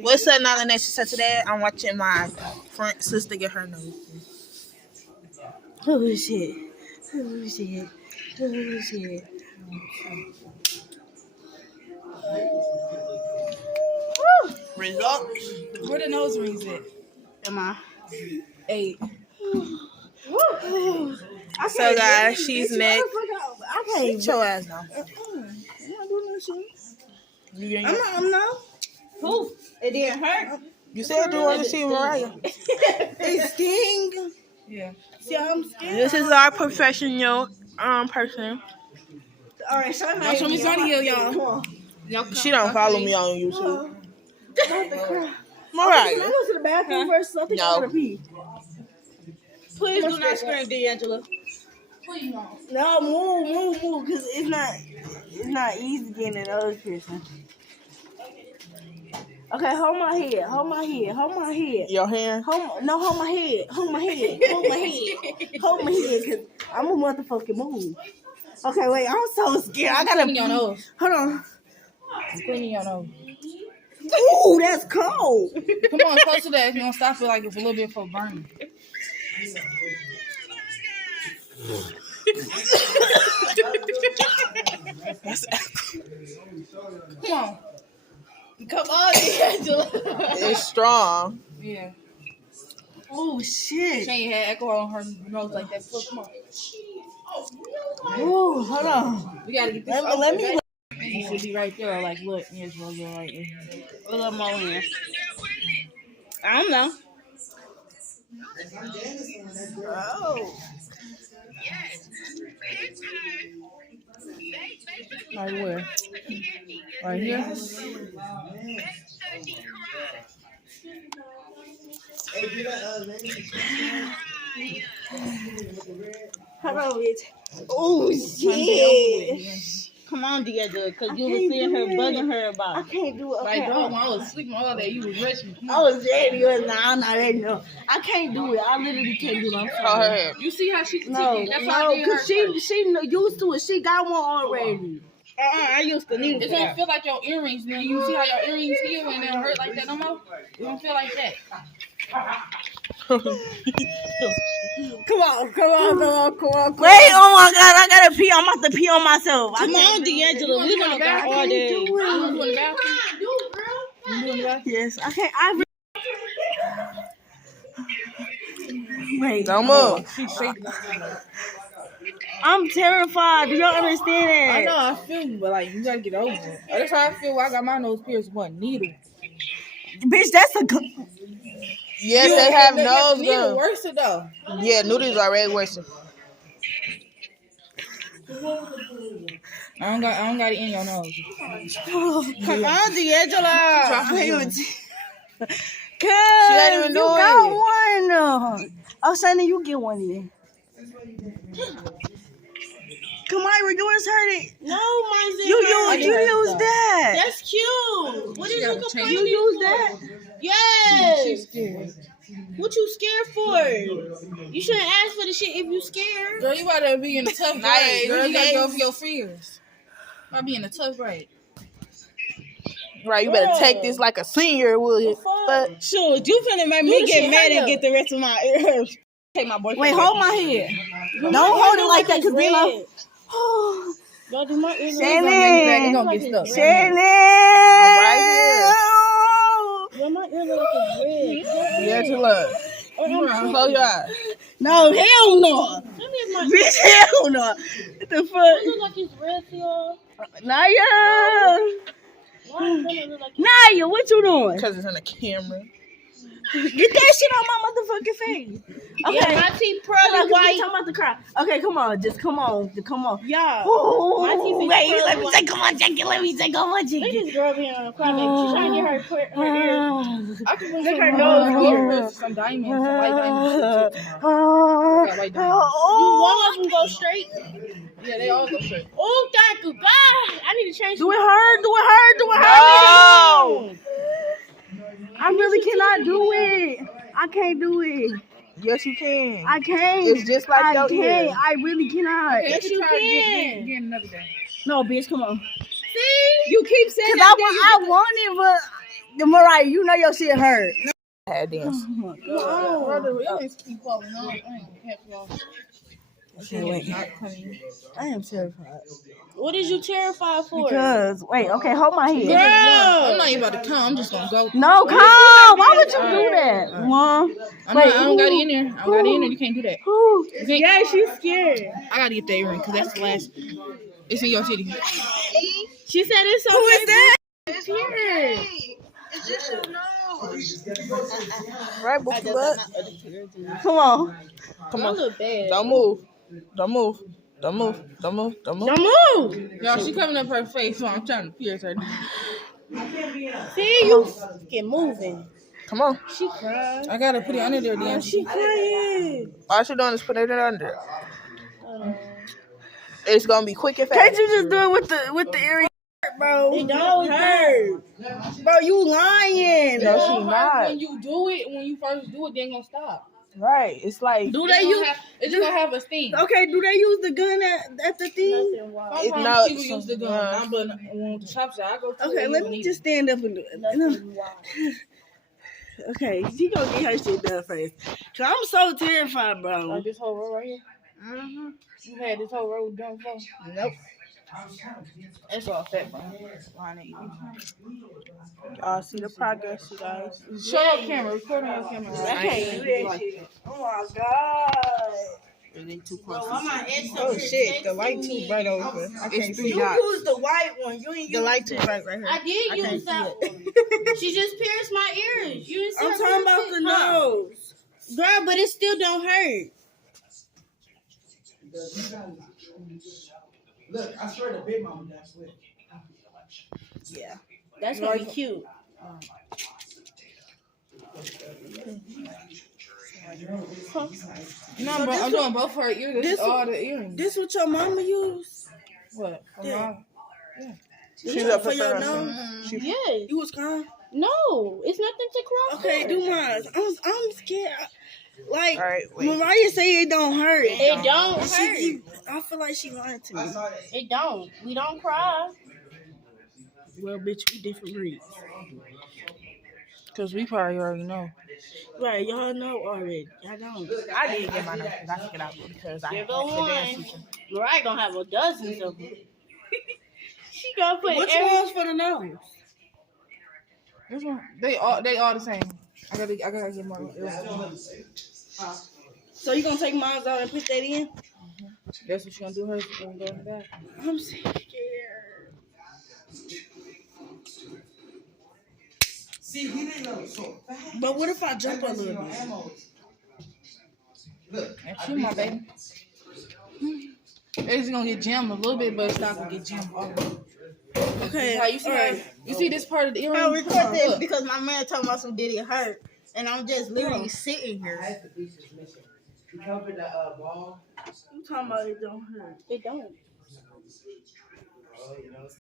What's up, Nala Nation? So today I'm watching my friend sister get her nose. Oh shit. Oh shit. Oh shit. Results. Where the nose rings at? Am I? 8. So guys, she's next. I can't. Sit your ass now. I'm not doing that shit. You getting I'm not. Who? It didn't hurt. You said you want to see Mariah. It sting. Yeah. See, I'm scared. This is our professional person. All right, show me. Now show me Sonny Hill, y'all. Come on. She don't follow me on YouTube. I'm about to cry. Can I Mariah. go to the bathroom first? I think I gotta pee. Please do not scream, D'Angelo. No, move, because it's not easy getting an other person. Okay, hold my head. Your hand. Hold my head. Hold my head, because I'm a motherfucking move. Okay, wait, I'm so scared. I gotta Clean your nose. Hold on. Clean your nose. Ooh, that's cold. Come on, close to that. If you don't stop it like it's a little bit for burning. Come on, D'Angelo. It's strong. Yeah. Oh shit. She ain't had echo on her nose like that. So come on. Ooh, hold on. We gotta get this. Let me. You should be right there. Like, look, Angelo, you're right there. A little more in. I don't know. Oh. Right where? Right here? Hold on, bitch. Oh shit. Come on, D'Angelo, because you were seeing her bugging her about. I can't do it. Okay. Like, bro, when I was sleeping all day, you was rushing. I was ready. I'm not ready. No, I can't do it. I literally can't do it. I'm Call her sorry. head. You see how she can No, take it? That's why I did because her she used to it. She got one already. I used to need It don't feel like your earrings, man. You see how your earrings feel and they don't hurt like that no more? It don't feel like that. Come on. Wait, oh my God, I gotta pee. I'm about to pee on myself. Come on, D'Angelo. We're gonna go all day. You want to go in the bathroom? You doing the bathroom? Yes, I can't. Wait. Don't move. She's shaking. I'm terrified. Do y'all understand that? I know, I feel you, but like, you gotta get over it. That's how I feel when I got my nose pierced with a needle. Bitch, that's a good. Yes, they have nose Needle gun. worse though. Yeah, noodles already worse. I don't got it in your nose. Come on, D'Angelo. She ain't even You doing got it. one. I was saying that you get one then. Come on, yours hurt it. No, mine's in You use that. That's cute. What is you complaining? You use that. Yes. She's scared. What you scared for? You shouldn't ask for the shit if you scared. Girl, you gotta be in a tough grade. Nice. Girl, you gotta go for your fears. You gotta be in a tough grade. Right, you better take this like a senior would. But Shoot, you finna make me get mad and get the rest of my ears. Take my boyfriend. Wait, hold my head. Don't hold it like that, cause then I. Y'all do my ears. It's gonna get stuck. Shannon. right Yeah, my ears look like it's red. here. Yeah, to look. Close your eyes. No, hell no. Let me have my Bitch, hell no. What the it fuck? look like it's red to y'all. Naya. Why does it look like it's Naya, what you doing? Because it's in the camera. Get that shit on my motherfucking face. Okay. Yeah, my teeth Hold pearly on, white. I'm about to cry. Okay, come on. Just come on. Yeah. Ooh, My teeth is wait, pearly let me white. take off my jacket. Let me take off my Look at jacket. this girl being on a crybaby. She's trying to get her ears. I can Look her nose. some diamonds, some white diamonds. Got white diamonds. Do one of them go straight? Yeah, they all go straight. Oh, thank you, God. I need to change. Do it hurt? Do it hurt? Do it No. hurt? I really cannot do it. I can't do it. Yes, you can. I can't. It's just like I your can't. ear. I really cannot. Yes, you can. Get another day. No, bitch, come on. See? You keep saying Cause I want it, Mariah, you know your shit hurt. Had dance. Brother, the earrings keep falling off. I ain't gonna catch y'all. Okay, wait. Not coming. I am terrified. What is you terrified for? Because, wait, okay, hold my head. I'm not even about to come. I'm just gonna go. No, come. Why would you do that? One. I don't got it in there. I don't got it in there. You can't do that. You can't- Yeah, she's scared. I gotta get the earring because that's the last. It's in your city. She said it's okay. Who is that? It's here. Right, book butt. Come on. Come I on. look bad. Don't move. Don't move. Don't move. Don't move. Don't move. Don't move. Y'all, she coming up her face, so I'm trying to pierce her. See, you get moving. Come on. She crying. I gotta put it under there, then. She crying. All she doing is put it under. It's gonna be quick and Can't fast. you just do it with the earring, bro? It don't hurt. Bro, you lying. No, It's she gonna hurt not. when you do it. When you first do it, then gonna stop. Right. It's like Do It's they gonna use? have, it's just gonna have a sting. Okay, do they use the gun at the thing? Sometimes no, people use the gun, but when the shop side, I go to Okay, it, let you me need just stand up and do it. Okay, she gonna get her shit done first. Cause I'm so terrified, it. bro. Like this whole row right here. You had this whole row done before. nope. It's all set, bro. Y'all see the progress, you guys. Show your camera. Record on your camera. I can't do that shit. Oh my god. Really too close. Oh shit, the light too bright over there. I can't see You that. use the white one. You ain't The use light too bright right here. I did can't use see that it. one. She just pierced my ears. You didn't see I'm her talking about pierce the it? Huh? nose. Girl, but it still don't hurt. Look, I swear the big mama that's with. Yeah. That's gonna be cute. No, bro, I'm doing both her ears. This is all the earrings. This what your mama used? What? Yeah. She's up for your her nose. Yes. You was calm. No, it's nothing to cry Okay, for. do mine. I'm scared. Like All right, wait. Mariah say it don't hurt. It don't hurt. I feel like she lying to me. It don't. We don't cry. Well, bitch, we different breeds. Because we probably already know. Right, y'all know already. Y'all don't. I did get my nose because I took it out because I Here had go the one. dance teacher. Mariah gonna have a dozen of them. She gonna put Which every. one's for the nose? This one, they all the same. I gotta get more earrings. So you gonna take mine out and put that in? That's what she gonna do. Hers gonna go in the back. I'm scared. See, he didn't know so fast. But what if I jump a little bit? Look, And shoot my baby. It's gonna get jammed a little bit, but it's not gonna get jammed all the way. Okay. How you see how, you see this part of the earring? I'll record this Look. because my man talking about some did it hurt, and I'm just literally sitting here. he covered the ball. I'm talking about it don't hurt. It don't. Oh, you know,